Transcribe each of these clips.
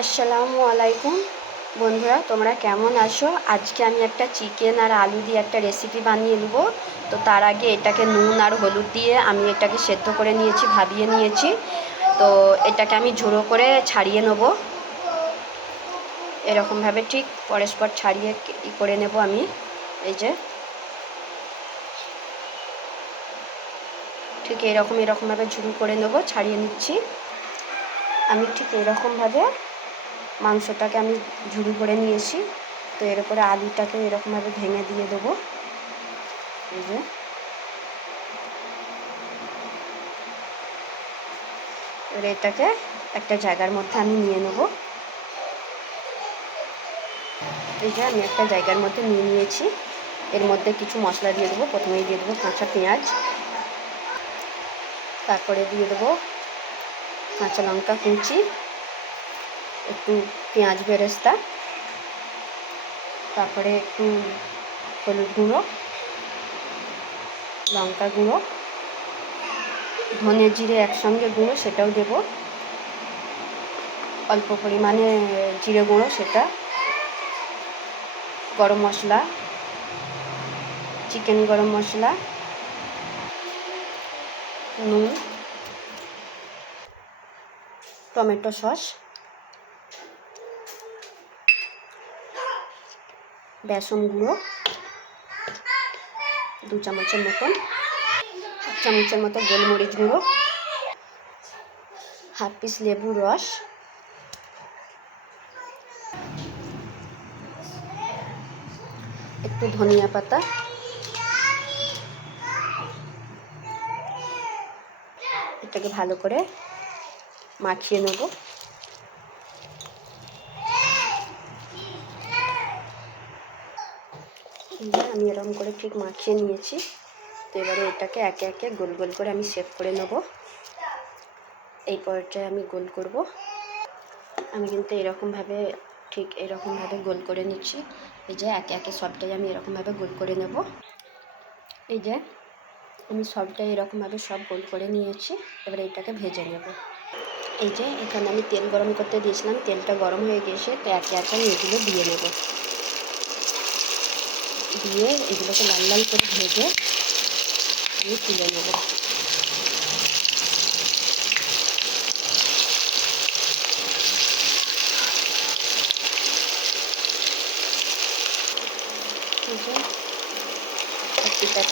আসসালামু আলাইকুম বন্ধুরা, তোমরা কেমন আছো? আজকে আমি একটা চিকেন আর আলু দিয়ে একটা রেসিপি বানিয়ে নেব। তো তার আগে এটাকে নুন আর হলুদ দিয়ে আমি এটাকে সেদ্ধ করে নিয়েছি, ভাবিয়ে নিয়েছি। তো এটাকে আমি ঝুড়ো করে ছাড়িয়ে নেব। এরকমভাবে ঠিক পরস্পর ছাড়িয়ে করে নেব আমি। এই যে ঠিক এরকমভাবে ঝুড়ো করে নেব, ছাড়িয়ে নিচ্ছি। আমি ঠিক এরকমভাবে মাংসটাকে আমি ঝুড়ি করে নিয়েছি। তো এর উপরে আলুটাকে এরকমভাবে ভেঙে দিয়ে দেবো। এই যে এবার এটাকে একটা জায়গার মধ্যে আমি নিয়ে নেব। এই যে আমি একটা জায়গার মধ্যে নিয়ে নিয়েছি। এর মধ্যে কিছু মশলা দিয়ে দেবো। প্রথমেই দিয়ে দেবো কাঁচা পেঁয়াজ, তারপরে দিয়ে দেবো কাঁচা লঙ্কা কুচি, একটু পেঁয়াজ বেরেস্তা, তারপরে একটু হলুদ গুঁড়ো, লঙ্কা গুঁড়ো, ধনে জিরে একসঙ্গে গুঁড়ো সেটাও দেবো, অল্প পরিমাণে জিরে গুঁড়ো সেটা, গরম মশলা, চিকেন গরম মশলা, নুন, টমেটো সস, বেসন গুঁড়ো 2 চামচের মতন, 1 চামচের মতো গোলমরিচ গুঁড়ো, হাফ পিস লেবুর রস, একটু ধনিয়া পাতা, এটাকে ভালো করে মাখিয়ে নেব। আমি এরকম করে ঠিক মাখিয়ে নিয়েছি। তো এবারে এটাকে একে একে গোল গোল করে আমি শেপ করে নেব। এই পর্যায়ে আমি গোল করব। আমি কিন্তু এরকমভাবে ঠিক এরকমভাবে গোল করে নিচ্ছি। এই যে একে একে সবটাই আমি এরকমভাবে গোল করে নেব। এই যে আমি সবটাই এরকমভাবে সব গোল করে নিয়েছি। এবারে এটাকে ভেজে নেব। এই যে এখানে আমি তেল গরম করতে দিয়েছিলাম, তেলটা গরম হয়ে গেছে। তো একে একে আমি এগুলো দিয়ে নেব। দিয়ে এগুলোকে লাল লাল করে ভেজে আমি তুলে নেব।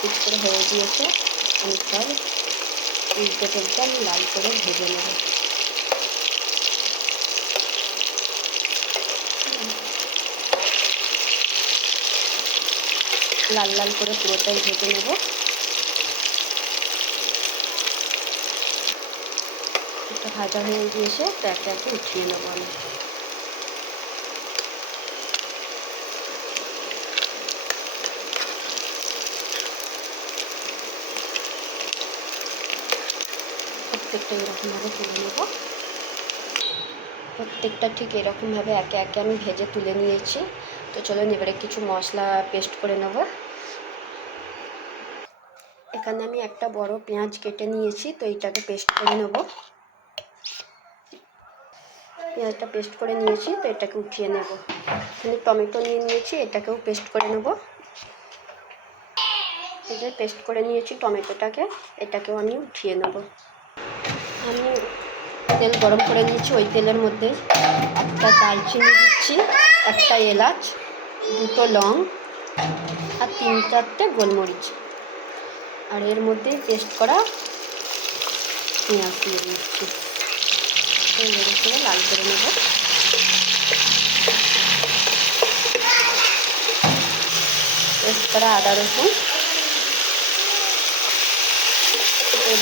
পিট করে হয়ে গিয়েছে। আমি সব উল্টে পাল্টে আমি লাল করে ভেজে নেব। লাল লাল করে পুরোটাই ভেজে নেব। এটা ভাজা হয়ে গিয়েছে। তো একে একে উঠিয়ে নেব আমি। প্রত্যেকটা এরকমভাবে তুলে নেব। প্রত্যেকটা ঠিক এরকমভাবে একে একে আমি ভেজে তুলে নিয়েছি। তো চলুন এবারে কিছু মশলা পেস্ট করে নেব। এখানে আমি একটা বড় পেঁয়াজ কেটে নিয়েছি। তো এইটাকে পেস্ট করে নেব। পেঁয়াজটা পেস্ট করে নিয়েছি। তো এটাকে উঠিয়ে নেব। এখানে টমেটো নিয়ে নিয়েছি, এটাকেও পেস্ট করে নেব। এই যে পেস্ট করে নিয়েছি টমেটোটাকে, এটাকেও আমি উঠিয়ে নেব। আমি তেল গরম করে নিয়েছি। ওই তেলের মধ্যে একটা দারচিনি দিচ্ছি, একটা এলাচ, 2টো লং আর 3-4টে গোলমরিচ, আর এর মধ্যেই পেস্ট করা পেঁয়াজ দিয়ে দিচ্ছি। নেড়ে চেড়ে লাল করে নেব। পেস্ট করা আদা রসুন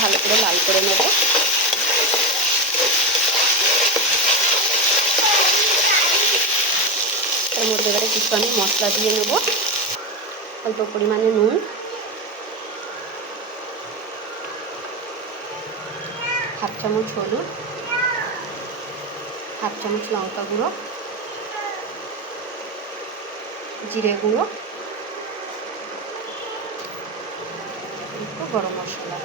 ভালো করে লাল করে নেব। এর মধ্যে এবারে কিছু আমি মশলা দিয়ে নেব। অল্প পরিমাণে নুন, হাফ চামচ হলুদ, হাফ চামচ লঙ্কা গুঁড়ো, জিরে গুঁড়ো, একটু গরম মশলা।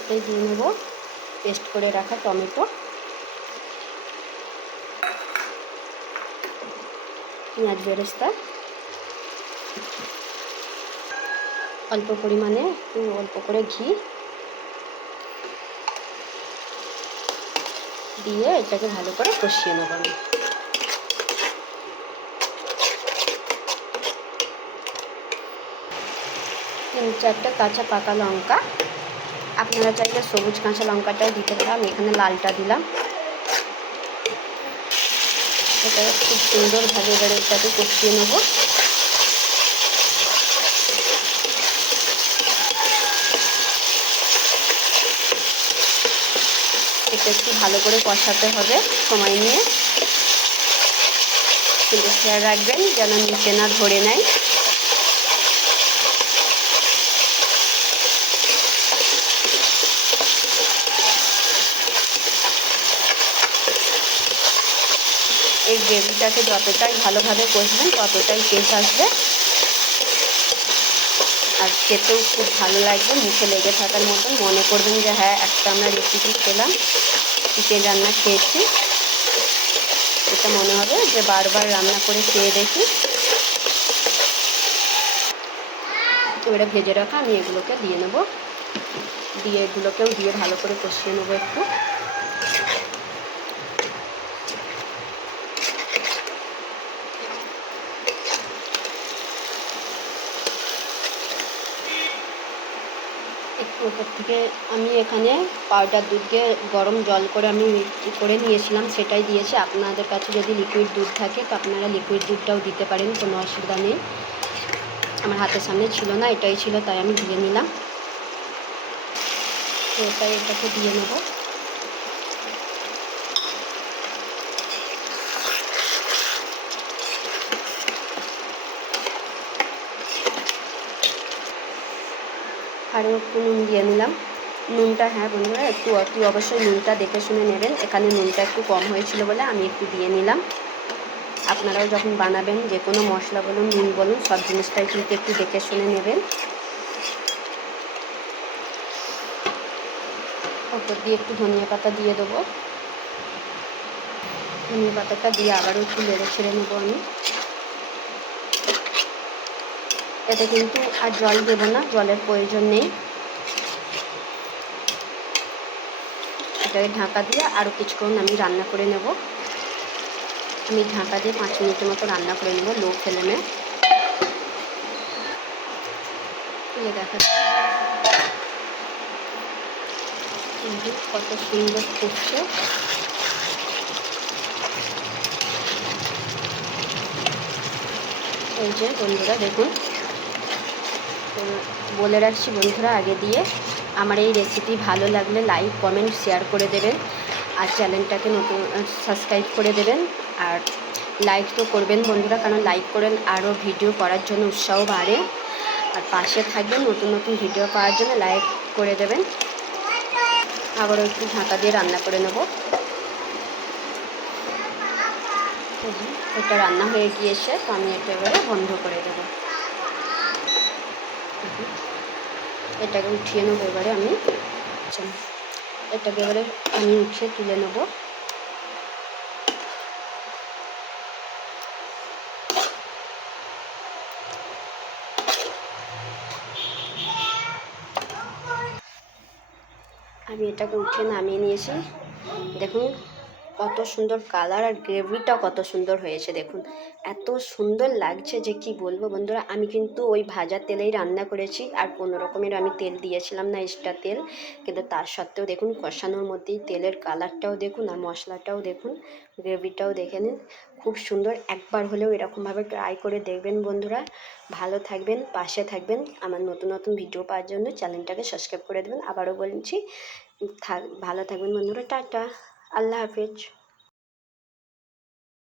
এটাই দিয়ে নেব পেস্ট করে রাখা টমেটো। পেঁয়াজ বেরেস্তা, অল্প পরিমাণে একটু অল্প করে ঘি দিয়ে এটাকে ভালো করে কষিয়ে নেব আমি। 3-4টা কাঁচা পাকা লঙ্কা, আপনারা চাইলে সবুজ কাঁচা লঙ্কাটাও দিতে পারেন, আমি এখানে লালটা দিলাম। এটা খুব সুন্দরভাবে এবারে এটাকে কষিয়ে নেব। এটা একটু ভালো করে কষাতে হবে সময় নিয়ে, কিন্তু খেয়াল রাখবেন যেন নিচে না ধরে নেয়। এই গ্রেভিটাকে যতটাই ভালোভাবে কষবেন ততটাই টেস্ট আসবে, আর খেতেও খুব ভালো লাগবে, মুখে লেগে থাকার মতন মনে করবেন যে হ্যাঁ একটা আমরা রেসিপি খেলাম, চিকেন রান্না খেয়েছি, এটা মনে হবে যে বারবার রান্না করে খেয়ে দেখি। এবারে ভেজে রাখা আমি এগুলোকে দিয়ে নেব, দিয়ে এগুলোকেও দিয়ে ভালো করে কষিয়ে নেবো একটু। একটু ওপর থেকে আমি এখানে পাউডার দুধকে গরম জল করে আমি করে নিয়েছিলাম, সেটাই দিয়েছি। আপনাদের কাছে যদি লিকুইড দুধ থাকে তো আপনারা লিকুইড দুধটাও দিতে পারেন, কোনো অসুবিধা নেই। আমার হাতের সামনে ছিল না, এটাই ছিল তাই আমি দিয়ে নিলাম। তো এটাকে দিয়ে নেব। আরও একটু নুন দিয়ে নিলাম। নুনটা হ্যাঁ বন্ধুরা একটু অবশ্যই নুনটা দেখে শুনে নেবেন, এখানে নুনটা একটু কম হয়েছিল বলে আমি একটু দিয়ে নিলাম। আপনারাও যখন বানাবেন যে কোনো মশলা বলুন নুন বলুন সব জিনিসটাই কিন্তু একটু দেখে শুনে নেবেন। ওপর দিয়ে একটু ধনিয়া পাতা দিয়ে দেবো, ধনিয়া পাতাটা দিয়ে আবারও একটু নেড়ে ছেড়ে নেবো আমি। এতে কিন্তু আর জল দেবো না, জলের প্রয়োজন নেই। এটাকে ঢাকা দিয়ে আরও কিছুক্ষণ আমি রান্না করে নেব। আমি ঢাকা দিয়ে 5 মিনিটের মতো রান্না করে নেব লো ফ্লেমে। দেখা কিন্তু কত সুন্দর ফুটছে। এই যে বন্ধুরা দেখুন, বলে রাখছি বন্ধুরা আগে দিয়ে, আমার এই রেসিপি ভালো লাগলে লাইক কমেন্ট শেয়ার করে দেবেন, আর চ্যানেলটাকে নতুন সাবস্ক্রাইব করে দেবেন। আর লাইক তো করবেন বন্ধুরা, কারণ লাইক করেন আরও ভিডিও করার জন্য উৎসাহ বাড়ে। আর পাশে থাকবেন নতুন নতুন ভিডিও পাওয়ার জন্য লাইক করে দেবেন। আবারও একটু ঢাকা দিয়ে রান্না করে নেব। এটা রান্না হয়ে গিয়েছে, তো আমি এটা এবারে বন্ধ করে দেবো। এটাকে উঠিয়ে নেবো এবারে আমি, এটাকে এবারে আমি উঠিয়ে তুলে নেব। আমি এটাকে উঠিয়ে নামিয়ে নিয়েছি। দেখুন কত সুন্দর কালার, আর গ্রেভিটা কত সুন্দর হয়েছে দেখুন, এত সুন্দর লাগছে যে কি বলবো বন্ধুরা। আমি কিন্তু ওই ভাজা তেলেই রান্না করেছি, আর কোনো রকমের আমি তেল দিয়েছিলাম না, এক্সট্রা তেল। কিন্তু তার সত্ত্বেও দেখুন কষানোর মধ্যেই তেলের কালারটাও দেখুন, আর মশলাটাও দেখুন, গ্রেভিটাও দেখে নিন, খুব সুন্দর। একবার হলেও এরকমভাবে ট্রাই করে দেখবেন বন্ধুরা। ভালো থাকবেন, পাশে থাকবেন, আমার নতুন নতুন ভিডিও পাওয়ার জন্য চ্যানেলটাকে সাবস্ক্রাইব করে দেবেন। আবারও বলছি ভালো থাকবেন বন্ধুরা, টাটা, আল্লাহ হাফেজ।